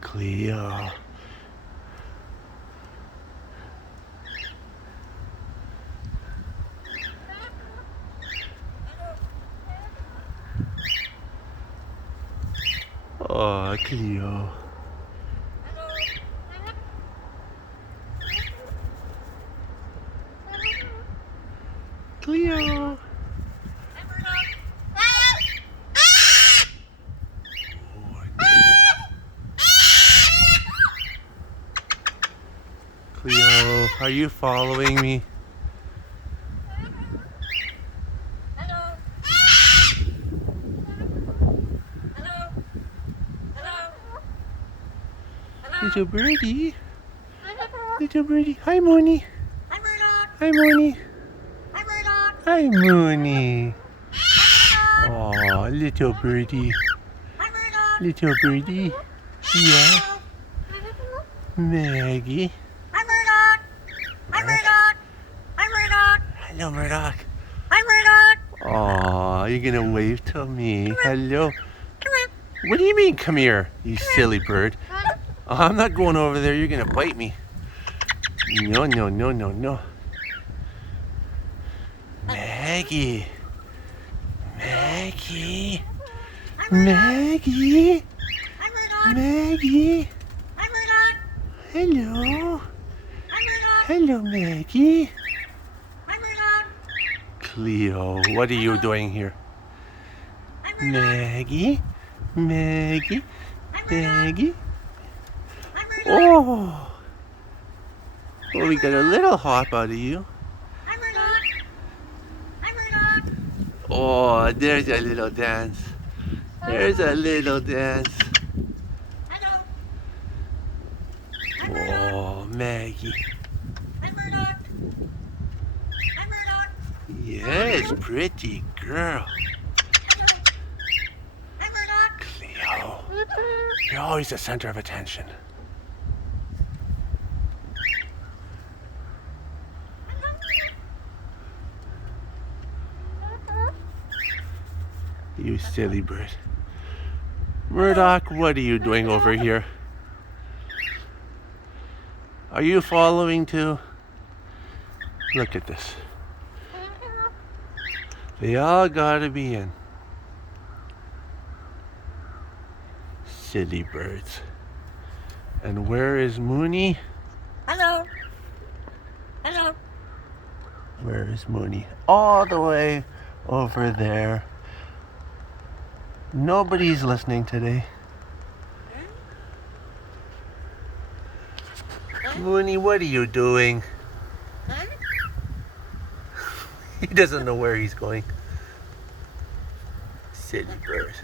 Cleo. Oh, Cleo. Cleo. Cleo, are you following me? Little birdie. Little birdie. Hi, Mooney. Hi, Mooney. Hi, Mooney. Oh, little birdie. Little birdie. Yeah. Maggie. Hello, Murdoch. Oh, you're gonna wave to me. Hello. What do you mean, come here, you silly bird? Oh, I'm not going over there. You're gonna bite me. No, no, no, no, no. Maggie. Maggie. Maggie. Maggie. Hello. Hello, Maggie. Cleo, what are you doing here? Maggie. Maggie. Maggie. Oh. Well, we got a little hop out of you. Oh, there's a little dance. There's a little dance. Oh, Maggie. Yes, pretty girl. Cleo, you're always the center of attention. You silly bird. Murdoch, what are you doing over here? Are you following too? Look at this. They all gotta be in. Silly birds. And where is Mooney? Hello. Hello. Where is Mooney? All the way over there. Nobody's listening today. Mooney, what are you doing? He doesn't know where he's going. Silly bird.